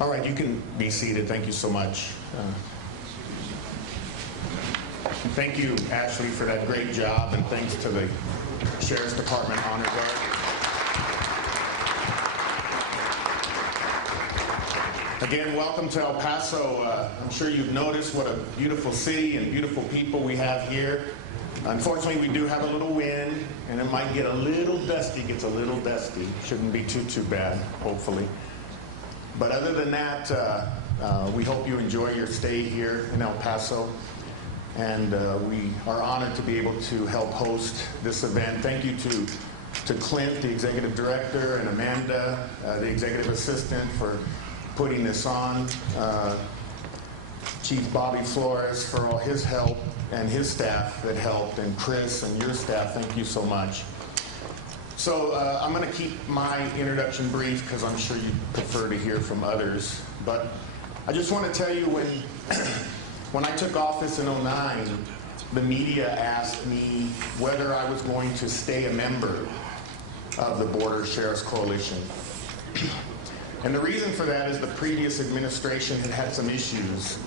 All right, you can be seated. Thank you so much. Thank you, Ashley, for that great job, and thanks to the Sheriff's Department Honor Guard. Again, welcome to El Paso. I'm sure you've noticed what a beautiful city and beautiful people we have here. Unfortunately, we do have a little wind, and it might get a little dusty. It gets a little dusty. Shouldn't be too bad, hopefully. But other than that, we hope you enjoy your stay here in El Paso. And we are honored to be able to help host this event. Thank you to Clint, the executive director, and Amanda, the executive assistant, for putting this on. Chief Bobby Flores for all his help, and his staff that helped, and Chris and your staff, thank you so much. So I'm going to keep my introduction brief because I'm sure you prefer to hear from others. But I just want to tell you, when I took office in '09, the media asked me whether I was going to stay a member of the Border Sheriff's Coalition. And the reason for that is the previous administration had some issues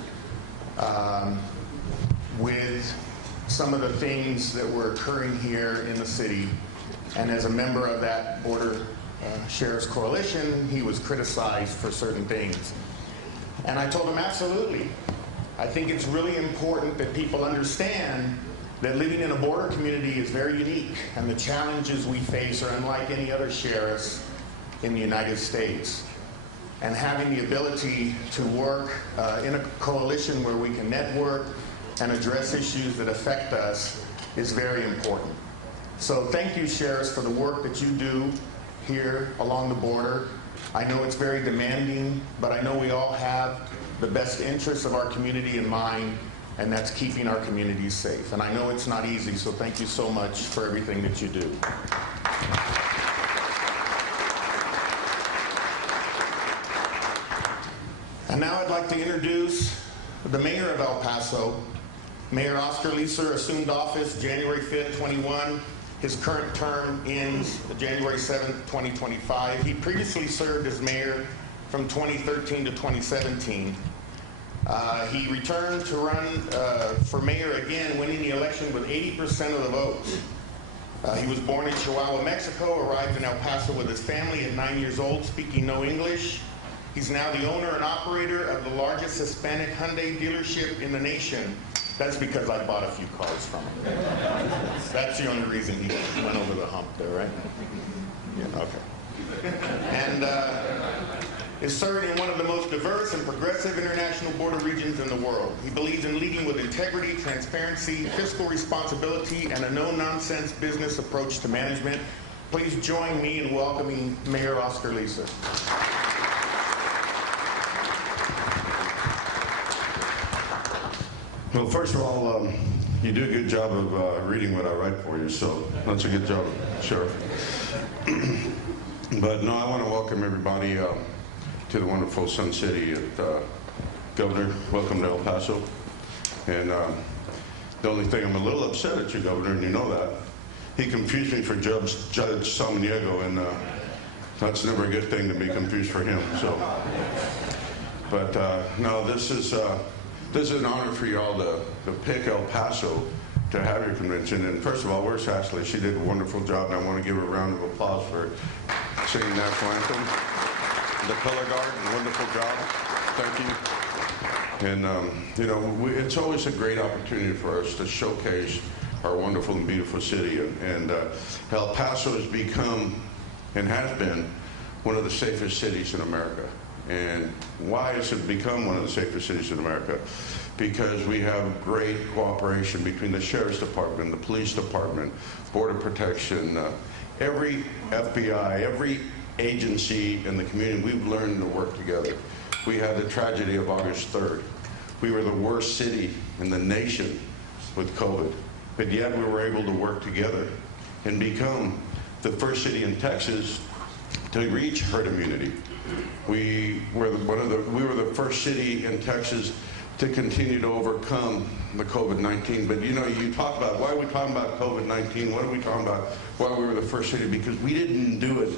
with some of the things that were occurring here in the city. And as a member of that Border Sheriff's Coalition, he was criticized for certain things. And I told him, absolutely. I think it's really important that people understand that living in a border community is very unique, and the challenges we face are unlike any other sheriffs in the United States. And having the ability to work in a coalition where we can network and address issues that affect us is very important. So thank you, sheriffs, for the work that you do here along the border. I know it's very demanding, but I know we all have the best interests of our community in mind, and that's keeping our communities safe. And I know it's not easy, so thank you so much for everything that you do. And now I'd like to introduce the mayor of El Paso. Mayor Oscar Leeser assumed office January 5th, 21. His current term ends January 7th, 2025. He previously served as mayor from 2013 to 2017. He returned to run for mayor again, winning the election with 80% of the votes. He was born in Chihuahua, Mexico, arrived in El Paso with his family at 9 years old, speaking no English. He's now the owner and operator of the largest Hispanic Hyundai dealership in the nation. That's because I bought a few cars from him. That's the only reason he went over the hump there, right? Yeah, okay. And is serving in one of the most diverse and progressive international border regions in the world. He believes in leading with integrity, transparency, fiscal responsibility, and a no-nonsense business approach to management. Please join me in welcoming Mayor Oscar Leeser. Well, first of all, you do a good job of reading what I write for you, so that's a good job, Sheriff. But no, I want to welcome everybody to the wonderful Sun City. Governor, welcome to El Paso. And the only thing, I'm a little upset at you, Governor, and you know that. He confused me for Judge Salmego, and that's never a good thing to be confused for him. So, but no, this is an honor for y'all to pick El Paso to have your convention. And first of all, where's Ashley? She did a wonderful job, and I want to give her a round of applause for singing national anthem. The color guard, wonderful job. Thank you. And you know, it's always a great opportunity for us to showcase our wonderful and beautiful city. And El Paso has become and has been one of the safest cities in America. And why has it become one of the safest cities in America? Because we have great cooperation between the Sheriff's Department, the Police Department, Border Protection, every FBI, every agency in the community. We've learned to work together. We had the tragedy of August 3rd. We were the worst city in the nation with COVID, but yet we were able to work together and become the first city in Texas to reach herd immunity. We were the first city in Texas to continue to overcome the COVID-19. But you know, you talk about, why are we talking about COVID-19? What are we talking about? Why we were the first city? Because we didn't do it,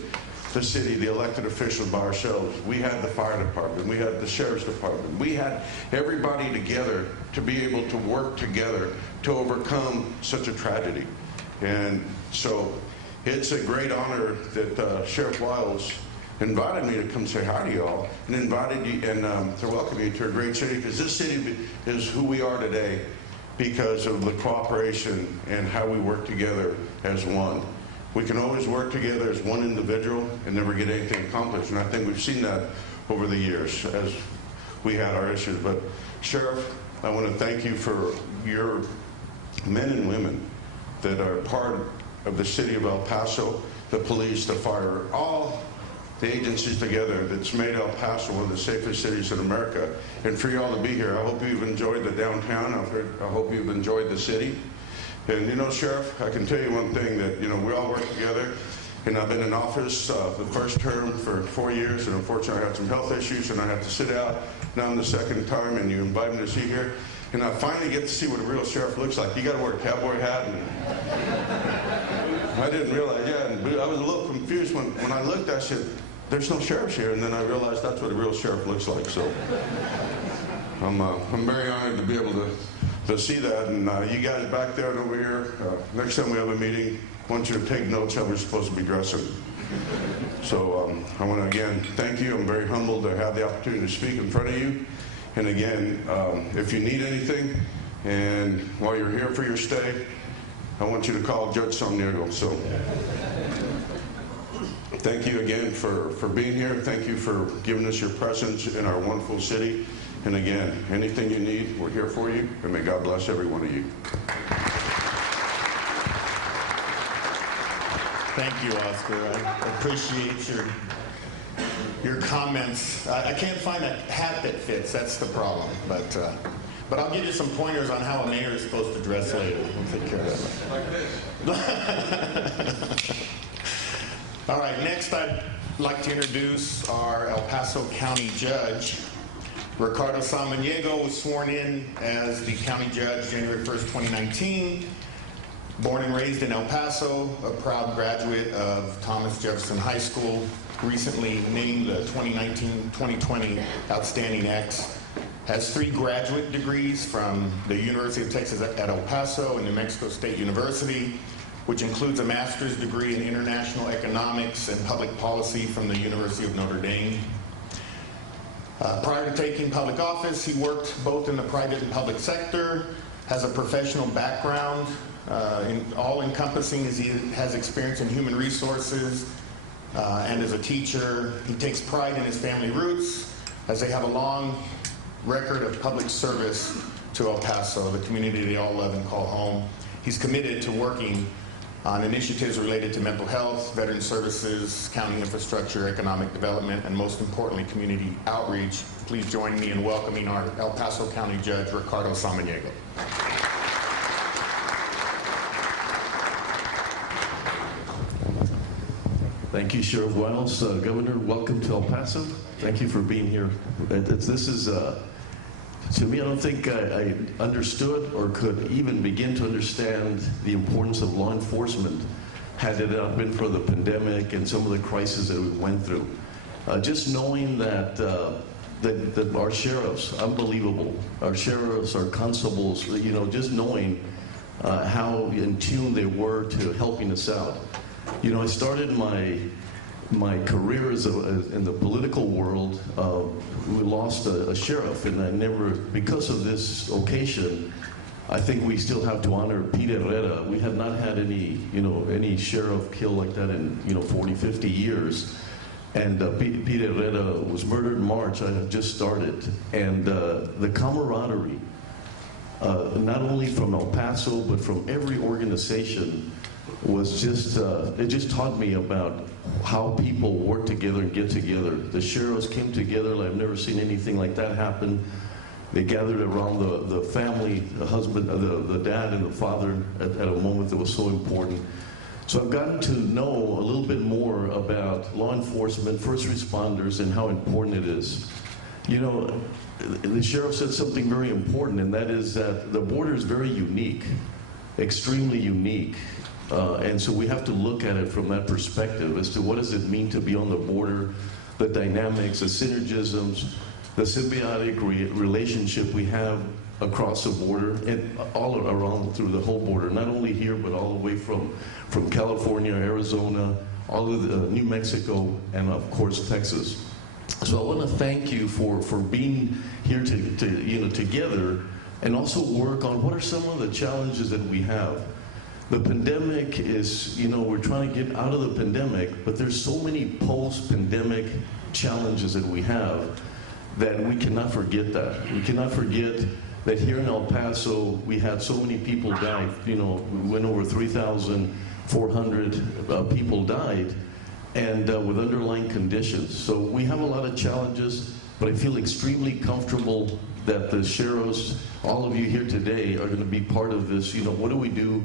the city, the elected officials, by ourselves. We had the fire department, we had the sheriff's department, we had everybody together to be able to work together to overcome such a tragedy. And so it's a great honor that Sheriff Wiles invited me to come say hi to y'all, and invited you and to welcome you to a great city, because this city is who we are today because of the cooperation and how we work together as one. We can always work together as one individual and never get anything accomplished, and I think we've seen that over the years as we had our issues. But Sheriff, I want to thank you for your men and women that are part of the city of El Paso, the police, the fire, all the agencies together that's made El Paso one of the safest cities in America. And for y'all to be here, I hope you've enjoyed the downtown. I hope you've enjoyed the city. And you know, Sheriff, I can tell you one thing, that, you know, we all work together. And I've been in office the first term for 4 years, and unfortunately I had some health issues and I had to sit out. Now I'm the second time, and you invite me to see here. And I finally get to see what a real sheriff looks like. You got to wear a cowboy hat. And I didn't realize, and I was a little confused when I looked. I said, there's no sheriffs here, and then I realized that's what a real sheriff looks like. So I'm very honored to be able to see that. And you guys back there and over here, next time we have a meeting, I want you to take notes how we're supposed to be dressing. So I want to again thank you. I'm very humbled to have the opportunity to speak in front of you. And again, if you need anything, and while you're here for your stay, I want you to call Judge Salmego. So thank you again for being here. Thank you for giving us your presence in our wonderful city. And again, anything you need, we're here for you. And may God bless every one of you. Thank you, Oscar. I appreciate your comments. I can't find a hat that fits. That's the problem. But I'll give you some pointers on how a mayor is supposed to dress later. We'll take care of that. Like this. All right, next I'd like to introduce our El Paso County Judge. Ricardo Salmego was sworn in as the county judge January 1st, 2019. Born and raised in El Paso, a proud graduate of Thomas Jefferson High School, recently named the 2019-2020 Outstanding X. Has 3 graduate degrees from the University of Texas at El Paso and New Mexico State University, which includes a master's degree in international economics and public policy from the University of Notre Dame. Prior to taking public office, he worked both in the private and public sector, has a professional background, all-encompassing as he has experience in human resources, and as a teacher. He takes pride in his family roots, as they have a long record of public service to El Paso, the community they all love and call home. He's committed to working on initiatives related to mental health, veteran services, county infrastructure, economic development, and most importantly, community outreach. Please join me in welcoming our El Paso County Judge, Ricardo Salmego. Thank you, Sheriff Wiles. Governor, welcome to El Paso. Thank you for being here. This is, to me, I don't think I understood or could even begin to understand the importance of law enforcement had it not been for the pandemic and some of the crises that we went through. Just knowing that our sheriffs, unbelievable, our sheriffs, our constables, you know, just knowing how in tune they were to helping us out. You know, I started my career in the political world. We lost a sheriff, and I never, because of this occasion, I think we still have to honor Pete Herrera. We have not had any sheriff killed like that in 40, 50 years. And Pete Herrera was murdered in March. I had just started, and the camaraderie, not only from El Paso but from every organization, was just it just taught me about how people work together and get together. The sheriffs came together. I've never seen anything like that happen. They gathered around the family, the husband, the dad and the father at a moment that was so important. So I've gotten to know a little bit more about law enforcement, first responders, and how important it is. You know, the sheriff said something very important, and that is that the border is very unique, extremely unique. And so we have to look at it from that perspective as to what does it mean to be on the border, the dynamics, the synergisms, the symbiotic relationship we have across the border and all around through the whole border, not only here, but all the way from California, Arizona, all of the, New Mexico, and of course, Texas. So I want to thank you for being here together and also work on what are some of the challenges that we have. The pandemic is, we're trying to get out of the pandemic, but there's so many post-pandemic challenges that we have that we cannot forget that. We cannot forget that here in El Paso, we had so many people die. We went over 3,400 people died, and with underlying conditions. So we have a lot of challenges, but I feel extremely comfortable that the sheriffs, all of you here today, are going to be part of this. What do we do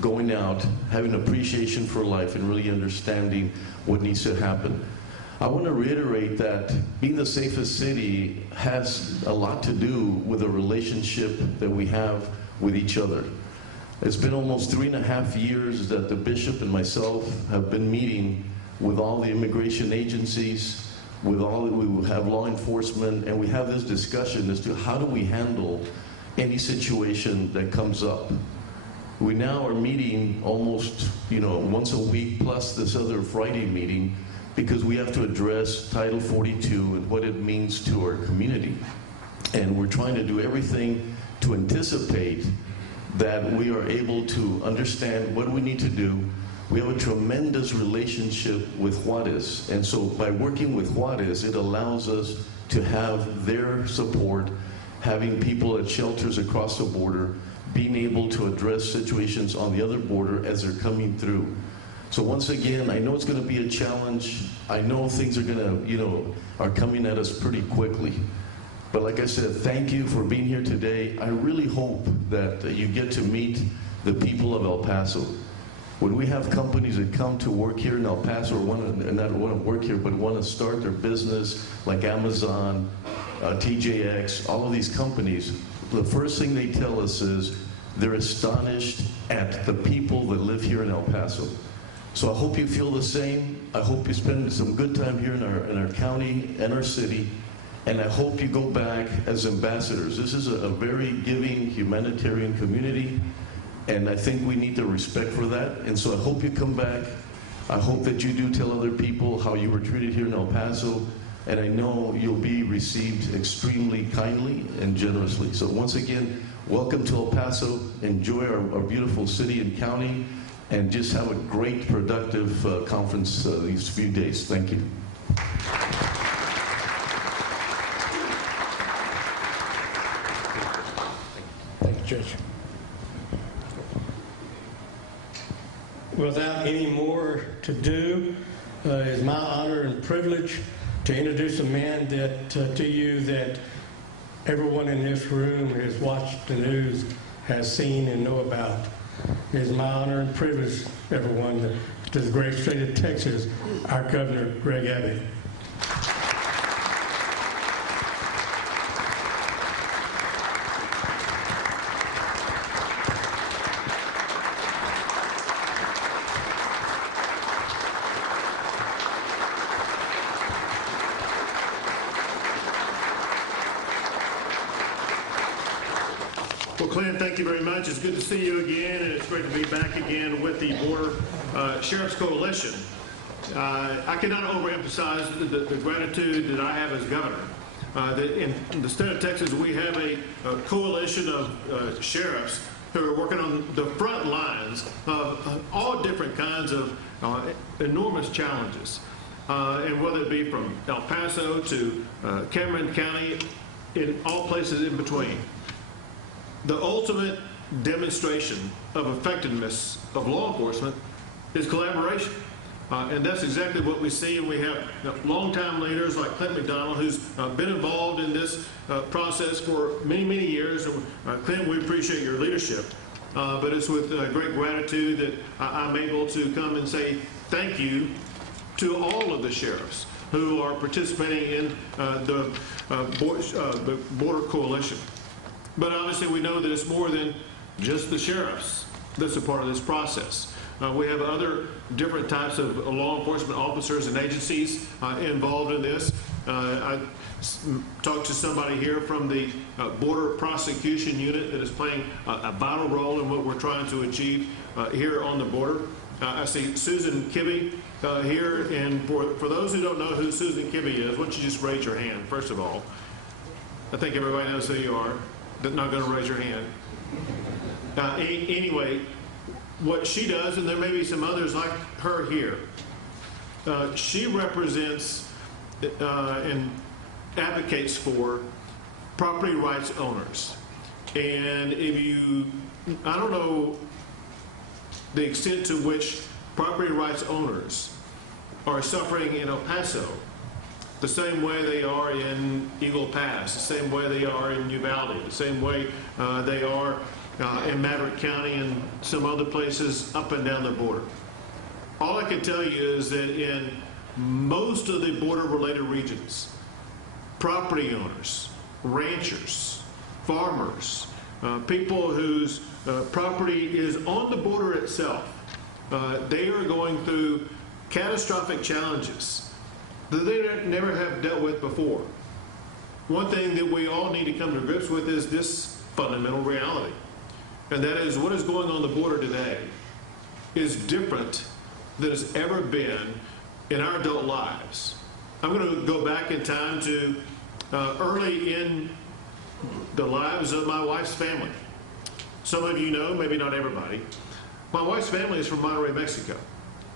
going out, having appreciation for life, and really understanding what needs to happen. I want to reiterate that being the safest city has a lot to do with the relationship that we have with each other. It's been almost 3.5 years that the bishop and myself have been meeting with all the immigration agencies, we have law enforcement, and we have this discussion as to how do we handle any situation that comes up. We now are meeting almost, once a week plus this other Friday meeting because we have to address Title 42 and what it means to our community. And we're trying to do everything to anticipate that we are able to understand what we need to do. We have a tremendous relationship with Juarez. And so by working with Juarez, it allows us to have their support, having people at shelters across the border, being able to address situations on the other border as they're coming through. So once again, I know it's going to be a challenge. I know things are going to, are coming at us pretty quickly. But like I said, thank you for being here today. I really hope that you get to meet the people of El Paso. When we have companies that come to work here in El Paso, or not want to work here, but want to start their business, like Amazon, TJX, all of these companies, the first thing they tell us is they're astonished at the people that live here in El Paso. So I hope you feel the same. I hope you spend some good time here in our county and our city. And I hope you go back as ambassadors. This is a very giving humanitarian community, and I think we need the respect for that. And so I hope you come back. I hope that you do tell other people how you were treated here in El Paso, and I know you'll be received extremely kindly and generously. So once again, welcome to El Paso. Enjoy our beautiful city and county, and just have a great, productive conference these few days. Thank you. Thank you, Judge. Without any more to do, it's my honor and privilege to introduce a man that to you that everyone in this room has watched the news, has seen and know about. It is my honor and privilege, everyone, to the great state of Texas, our Governor, Greg Abbott. Well, Clint, thank you very much. It's good to see you again, and it's great to be back again with the Border Sheriff's Coalition. I cannot overemphasize the gratitude that I have as governor. In the state of Texas, we have a coalition of sheriffs who are working on the front lines of all different kinds of enormous challenges. And whether it be from El Paso to Cameron County, in all places in between. The ultimate demonstration of effectiveness of law enforcement is collaboration. And that's exactly what we see. And we have longtime leaders like Clint McDonald, who's been involved in this process for many, many years. And Clint, we appreciate your leadership. But it's with great gratitude that I'm able to come and say thank you to all of the sheriffs who are participating in the border coalition. But obviously we know that it's more than just the sheriffs that's a part of this process. We have other different types of law enforcement officers and agencies involved in this. I talked to somebody here from the Border Prosecution Unit that is playing a vital role in what we're trying to achieve here on the border. I see Susan Kibbe here, and for those who don't know who Susan Kibbe is, why don't you just raise your hand, first of all. I think everybody knows who you are. They're not going to raise your hand. Anyway, what she does, and there may be some others like her here, she represents and advocates for property rights owners. And I don't know the extent to which property rights owners are suffering in El Paso the same way they are in Eagle Pass, the same way they are in Uvalde, the same way they are in Maverick County and some other places up and down the border. All I can tell you is that in most of the border-related regions, property owners, ranchers, farmers, people whose property is on the border itself, they are going through catastrophic challenges that they never have dealt with before. One thing that we all need to come to grips with is this fundamental reality, and that is what is going on the border today is different than it's ever been in our adult lives. I'm going to go back in time to early in the lives of my wife's family. Some of you know, maybe not everybody. My wife's family is from Monterrey, Mexico.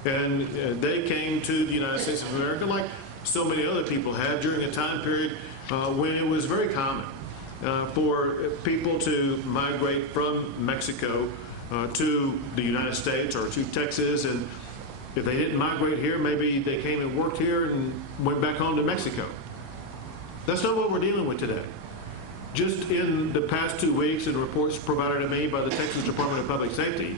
And they came to the United States of America like so many other people have during a time period when it was very common for people to migrate from Mexico to the United States or to Texas. And if they didn't migrate here, maybe they came and worked here and went back home to Mexico. That's not what we're dealing with today. Just in the past 2 weeks, and reports provided to me by the Texas Department of Public Safety,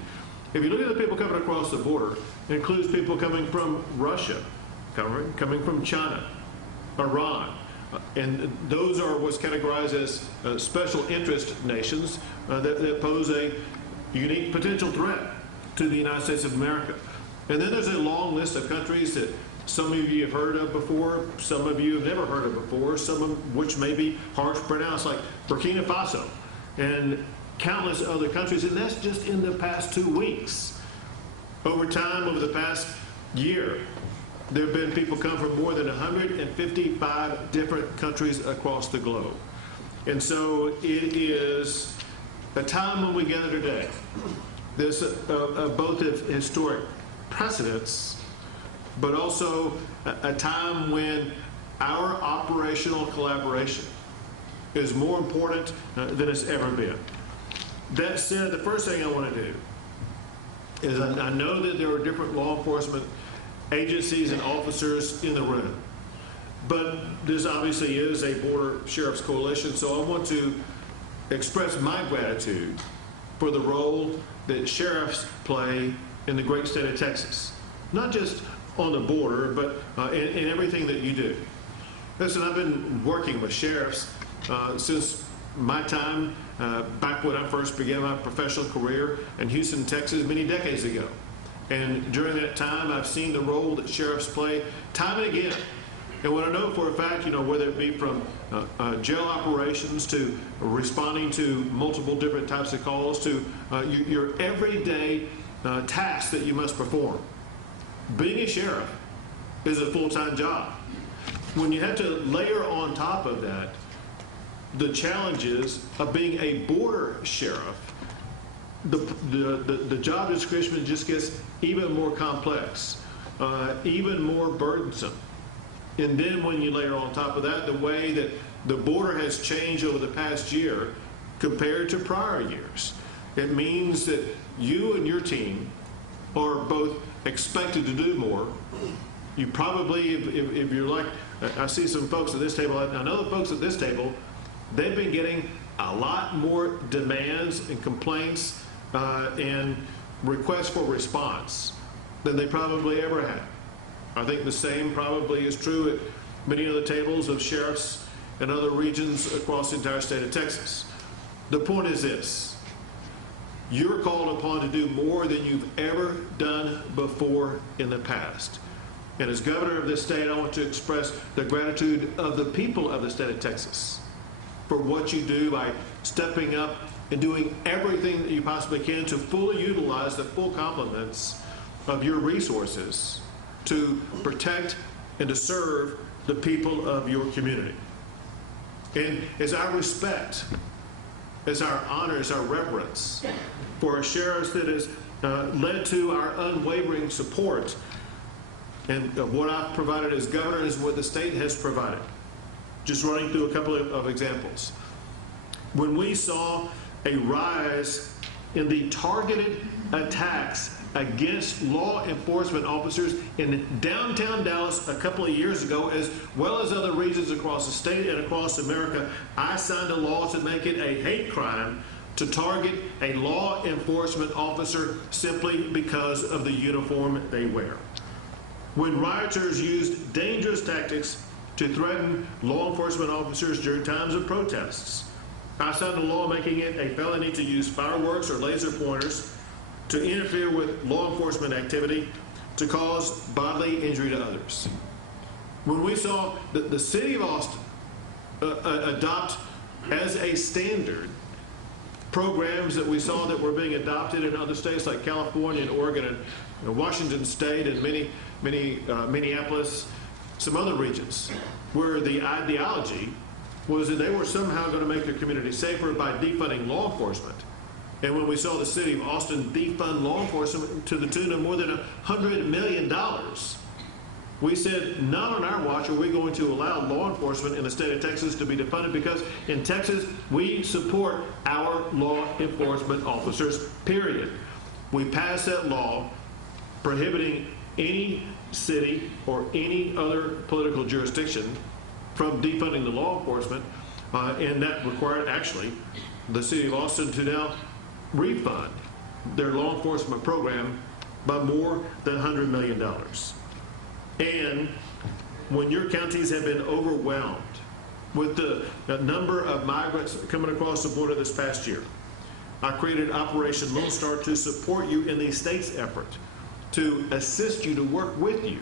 if you look at the people coming across the border, it includes people coming from Russia, coming from China, Iran, and those are what's categorized as special interest nations that pose a unique potential threat to the United States of America. And then there's a long list of countries that some of you have heard of before, some of you have never heard of before, some of which may be harsh pronounced, like Burkina Faso and countless other countries, and that's just in the past 2 weeks. Over time, over the past year, there have been people come from more than 155 different countries across the globe. And so it is a time when we gather today, this both of historic precedents, but also a time when our operational collaboration is more important than it's ever been. That said, the first thing I want to do is I know that there are different law enforcement agencies and officers in the room, but this obviously is a border sheriff's coalition, so I want to express my gratitude for the role that sheriffs play in the great state of Texas, not just on the border, but in everything that you do. Listen, I've been working with sheriffs since my time back when I first began my professional career in Houston, Texas, many decades ago. And during that time, I've seen the role that sheriffs play time and again. And what I know for a fact, whether it be from jail operations to responding to multiple different types of calls to your everyday tasks that you must perform, being a sheriff is a full-time job. When you have to layer on top of that the challenges of being a border sheriff, the job description just gets even more complex, even more burdensome. And then when you layer on top of that the way that the border has changed over the past year compared to prior years, it means that you and your team are both expected to do more. You probably, if you're like, I see some folks at this table, I know the folks at this table, they've been getting a lot more demands and complaints and requests for response than they probably ever had. I think the same probably is true at many other tables of sheriffs and other regions across the entire state of Texas. The point is this: you're called upon to do more than you've ever done before in the past. And as governor of this state, I want to express the gratitude of the people of the state of Texas for what you do by stepping up and doing everything that you possibly can to fully utilize the full complements of your resources to protect and to serve the people of your community. And as our respect, as our honor, as our reverence for our sheriffs that has led to our unwavering support, and what I've provided as governor is what the state has provided. Just running through a couple of examples. When we saw a rise in the targeted attacks against law enforcement officers in downtown Dallas a couple of years ago, as well as other regions across the state and across America, I signed a law to make it a hate crime to target a law enforcement officer simply because of the uniform they wear. When rioters used dangerous tactics to threaten law enforcement officers during times of protests, I signed a law making it a felony to use fireworks or laser pointers to interfere with law enforcement activity to cause bodily injury to others. When we saw the city of Austin adopt as a standard programs that we saw that were being adopted in other states like California and Oregon and Washington State and many Minneapolis, some other regions, where the ideology was that they were somehow going to make their community safer by defunding law enforcement. And when we saw the city of Austin defund law enforcement to the tune of more than $100 million, we said, not on our watch are we going to allow law enforcement in the state of Texas to be defunded, because in Texas, we support our law enforcement officers, period. We passed that law prohibiting any city or any other political jurisdiction from defunding the law enforcement, and that required actually the city of Austin to now refund their law enforcement program by more than $100 million. And when your counties have been overwhelmed with the number of migrants coming across the border this past year, I created Operation Lone Star to support you in the state's effort, to assist you, to work with you,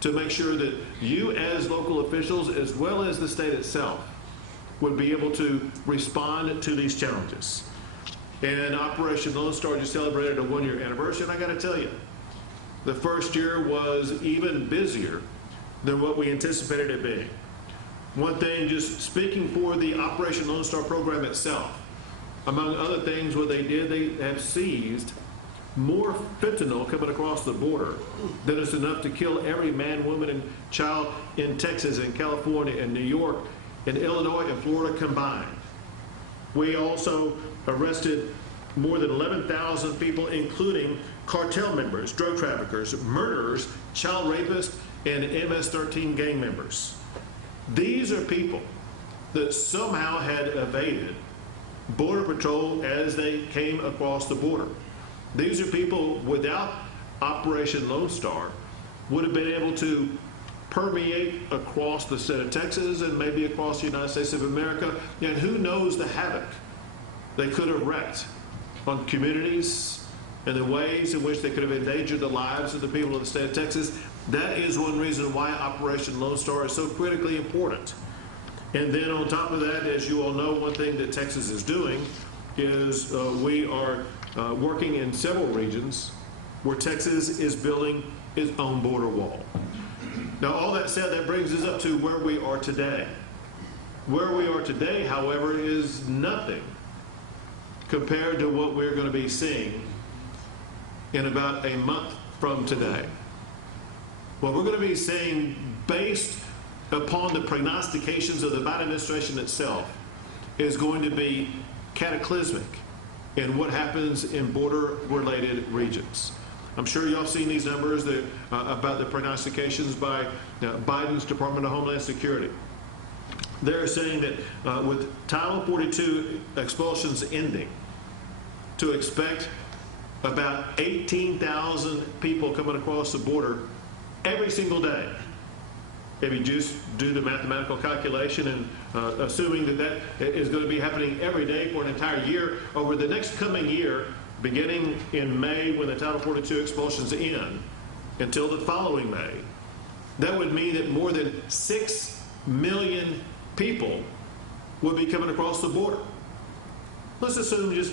to make sure that you as local officials, as well as the state itself, would be able to respond to these challenges. And Operation Lone Star just celebrated a one-year anniversary, and I got to tell you, the first year was even busier than what we anticipated it being. One thing, just speaking for the Operation Lone Star program itself, among other things, what they did, they have seized more fentanyl coming across the border than is enough to kill every man, woman, and child in Texas and California and New York and Illinois and Florida combined. We also arrested more than 11,000 people, including cartel members, drug traffickers, murderers, child rapists, and MS-13 gang members. These are people that somehow had evaded Border Patrol as they came across the border. These are people without Operation Lone Star would have been able to permeate across the state of Texas and maybe across the United States of America, and who knows the havoc they could have wreaked on communities and the ways in which they could have endangered the lives of the people of the state of Texas. That is one reason why Operation Lone Star is so critically important. And then on top of that, as you all know, one thing that Texas is doing is we are working in several regions where Texas is building its own border wall. Now, all that said, that brings us up to where we are today. Where we are today, however, is nothing compared to what we're going to be seeing in about a month from today. What we're going to be seeing, based upon the prognostications of the Biden administration itself, is going to be cataclysmic in what happens in border-related regions. I'm sure y'all have seen these numbers that, about the prognostications by Biden's Department of Homeland Security. They're saying that with Title 42 expulsions ending, to expect about 18,000 people coming across the border every single day. If you just do the mathematical calculation and assuming that that is going to be happening every day for an entire year, over the next coming year, beginning in May when the Title 42 expulsions end, until the following May, that would mean that more than 6 million people would be coming across the border. Let's assume, just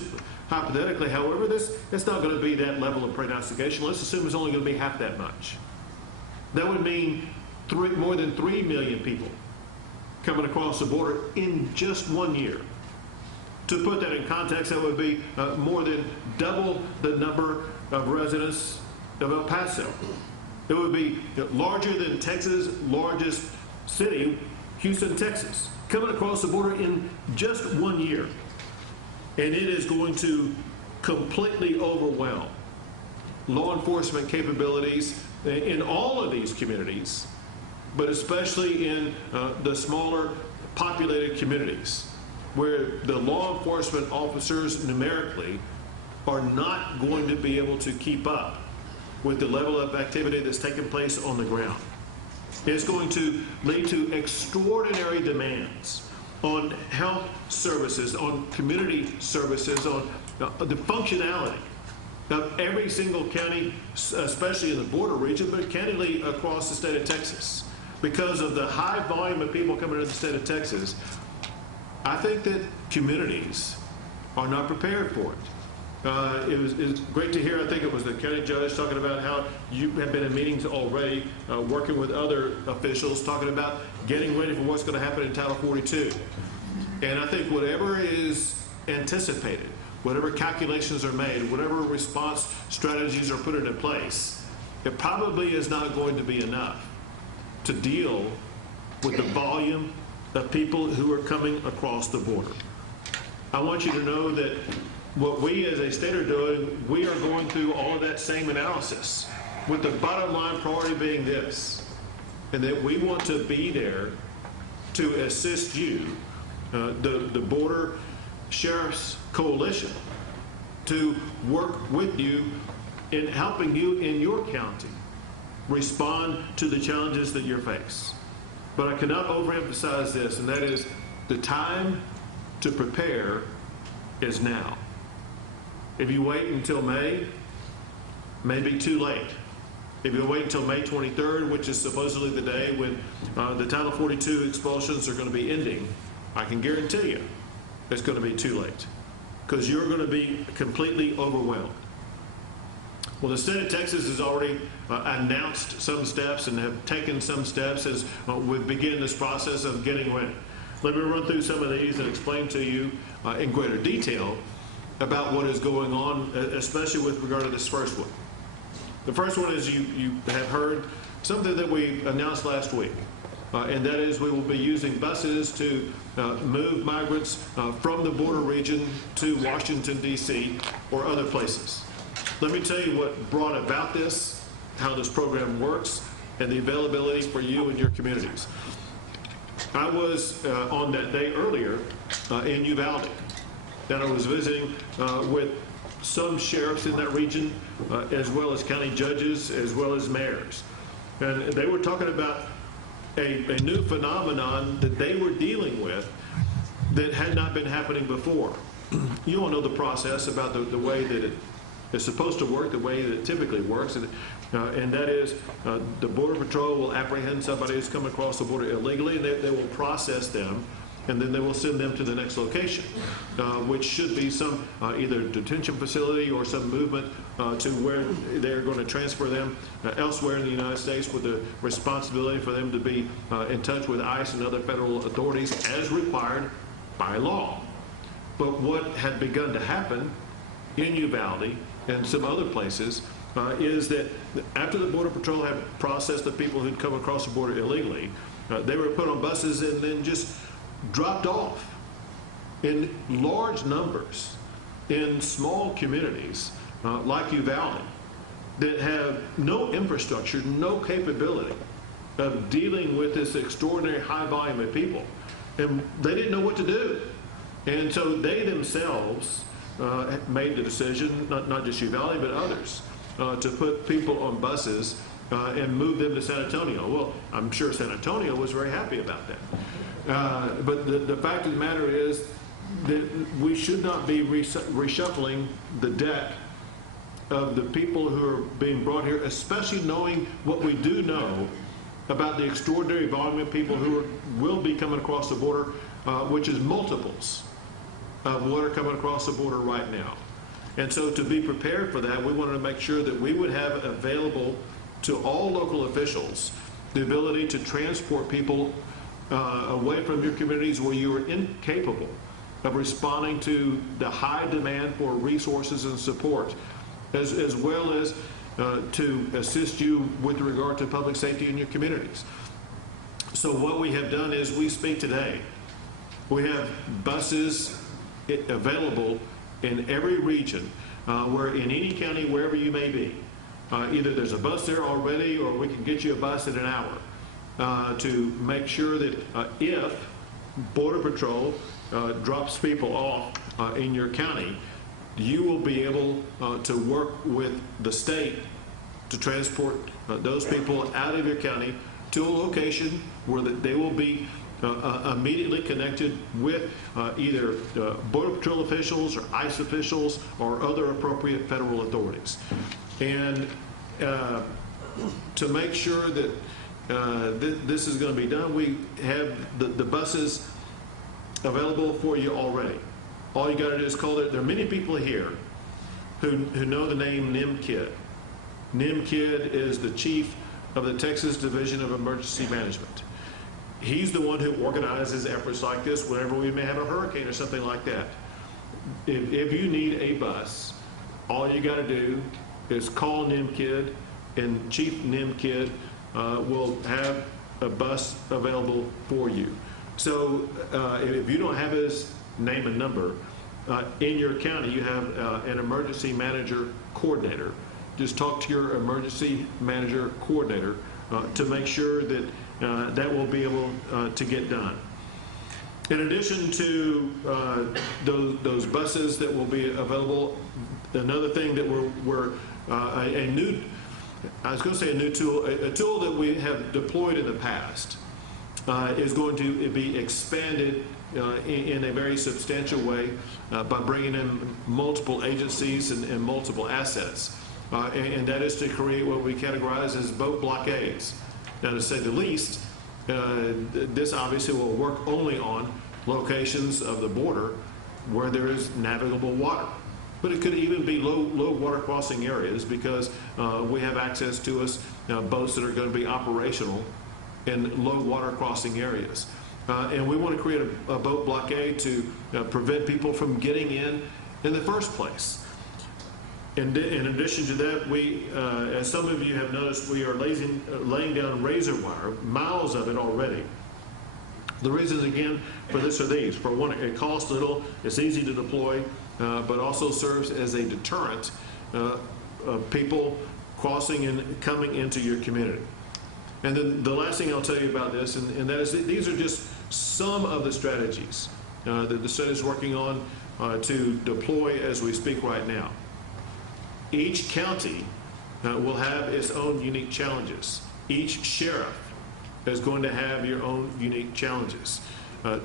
hypothetically, however, it's not going to be that level of prognostication. Let's assume it's only going to be half that much. That would mean more than 3 million people coming across the border in just 1 year. To put that in context, that would be more than double the number of residents of El Paso. It would be larger than Texas' largest city, Houston, Texas, coming across the border in just 1 year. And it is going to completely overwhelm law enforcement capabilities in all of these communities, but especially in the smaller populated communities where the law enforcement officers numerically are not going to be able to keep up with the level of activity that's taking place on the ground. It's going to lead to extraordinary demands on health services, on community services, on the functionality of every single county, especially in the border region, but candidly across the state of Texas. Because of the high volume of people coming into the state of Texas, I think that communities are not prepared for it. It was great to hear, I think it was the county judge talking about how you have been in meetings already, working with other officials, talking about getting ready for what's going to happen in Title 42. And I think whatever is anticipated, whatever calculations are made, whatever response strategies are put into place, it probably is not going to be enough to deal with the volume of people who are coming across the border. I want you to know that what we as a state are doing, we are going through all of that same analysis, with the bottom line priority being this, and that we want to be there to assist you, the Border Sheriff's Coalition, to work with you in helping you in your county respond to the challenges that you face. But I cannot overemphasize this, and that is the time to prepare is now. If you wait until May, may be too late. If you wait until May 23rd, which is supposedly the day when the Title 42 expulsions are going to be ending, I can guarantee you it's going to be too late, because you're going to be completely overwhelmed. Well, the state of Texas has already announced some steps and have taken some steps as we begin this process of getting ready. Let me run through some of these and explain to you in greater detail about what is going on, especially with regard to this first one. The first one is you have heard something that we announced last week, and that is we will be using buses to move migrants from the border region to Washington, D.C. or other places. Let me tell you what brought about this, how this program works, and the availability for you and your communities. I was on that day earlier in Uvalde, and I was visiting with some sheriffs in that region, as well as county judges, as well as mayors. And they were talking about a new phenomenon that they were dealing with that had not been happening before. You all know the process about the way that it's supposed to work, the way that it typically works, and that is the Border Patrol will apprehend somebody who's come across the border illegally, and they will process them, and then they will send them to the next location, which should be some either detention facility or some movement to where they're going to transfer them elsewhere in the United States, with the responsibility for them to be in touch with ICE and other federal authorities as required by law. But what had begun to happen in Uvalde and some other places is that after the Border Patrol had processed the people who'd come across the border illegally, they were put on buses and then just dropped off in large numbers in small communities like Uvalde that have no infrastructure, no capability of dealing with this extraordinary high volume of people. And they didn't know what to do. And so they themselves made the decision, not just Uvalde, but others, to put people on buses and move them to San Antonio. Well, I'm sure San Antonio was very happy about that. But the fact of the matter is that we should not be reshuffling the deck of the people who are being brought here, especially knowing what we do know about the extraordinary volume of people who will be coming across the border, which is multiples of what are coming across the border right now. And so to be prepared for that, we wanted to make sure that we would have available to all local officials the ability to transport people away from your communities where you are incapable of responding to the high demand for resources and support, as well as to assist you with regard to public safety in your communities. So what we have done is we speak today. We have buses available in every region, where in any county, wherever you may be, either there's a bus there already or we can get you a bus in an hour to make sure that if Border Patrol drops people off in your county, you will be able to work with the state to transport those people out of your county to a location where they will be immediately connected with either Border Patrol officials or ICE officials or other appropriate federal authorities. And to make sure that this is going to be done, we have the buses available for you already. All you got to do is call it. There are many people here who know the name Nim Kidd. Nim Kidd is the chief of the Texas Division of Emergency Management. He's the one who organizes efforts like this whenever we may have a hurricane or something like that. If you need a bus, all you got to do is call Nim Kidd, and Chief Nim Kidd will have a bus available for you. So if you don't have his name and number, in your county you have an emergency manager coordinator. Just talk to your emergency manager coordinator to make sure that that will be able to get done. In addition to those buses that will be available, another thing that we're a new, I was going to say a new tool, a tool that we have deployed in the past is going to be expanded in a very substantial way by bringing in multiple agencies and multiple assets. And that is to create what we categorize as boat blockades. Now, to say the least, this obviously will work only on locations of the border where there is navigable water. But it could even be low water crossing areas, because we have access to us boats that are going to be operational in low water crossing areas. And we want to create a boat blockade to prevent people from getting in the first place. In addition to that, we, as some of you have noticed, we are laying down razor wire, miles of it already. The reasons, again, for this are these. For one, it costs little, it's easy to deploy, but also serves as a deterrent of people crossing and coming into your community. And then the last thing I'll tell you about this, and that is that these are just some of the strategies that the state is working on to deploy as we speak right now. Each county will have its own unique challenges. Each sheriff is going to have your own unique challenges.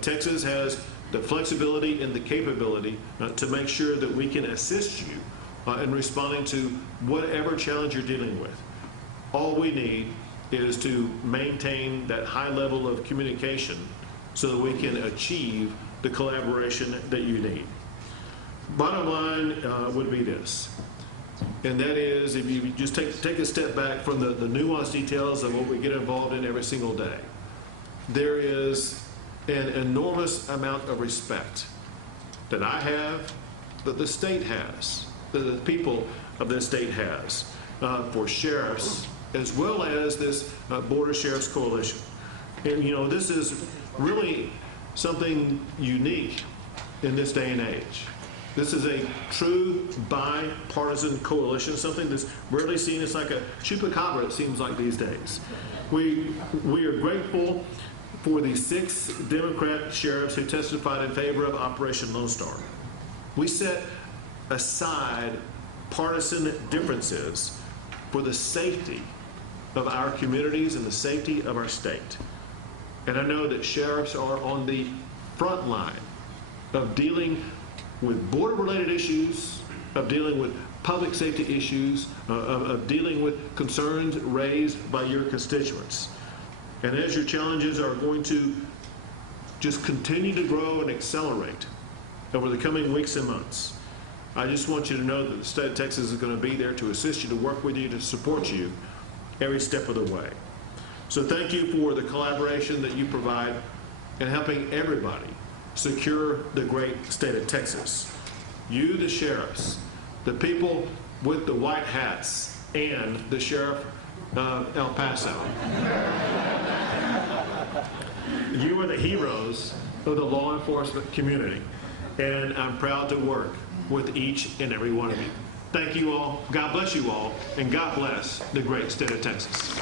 Texas has the flexibility and the capability to make sure that we can assist you in responding to whatever challenge you're dealing with. All we need is to maintain that high level of communication so that we can achieve the collaboration that you need. Bottom line would be this. And that is, if you just take a step back from the nuanced details of what we get involved in every single day, there is an enormous amount of respect that I have, that the state has, that the people of this state has for sheriffs, as well as this Border Sheriffs Coalition. And you know, this is really something unique in this day and age. This is a true bipartisan coalition, something that's rarely seen. It's like a chupacabra, it seems like these days. We are grateful for the 6 Democrat sheriffs who testified in favor of Operation Lone Star. We set aside partisan differences for the safety of our communities and the safety of our state. And I know that sheriffs are on the front line of dealing with border-related issues, of dealing with public safety issues, of dealing with concerns raised by your constituents. And as your challenges are going to just continue to grow and accelerate over the coming weeks and months, I just want you to know that the state of Texas is going to be there to assist you, to work with you, to support you every step of the way. So thank you for the collaboration that you provide in helping everybody secure the great state of Texas. You, the sheriffs, the people with the white hats, and the sheriff of El Paso. You are the heroes of the law enforcement community, and I'm proud to work with each and every one of you. Thank you all, God bless you all, and God bless the great state of Texas.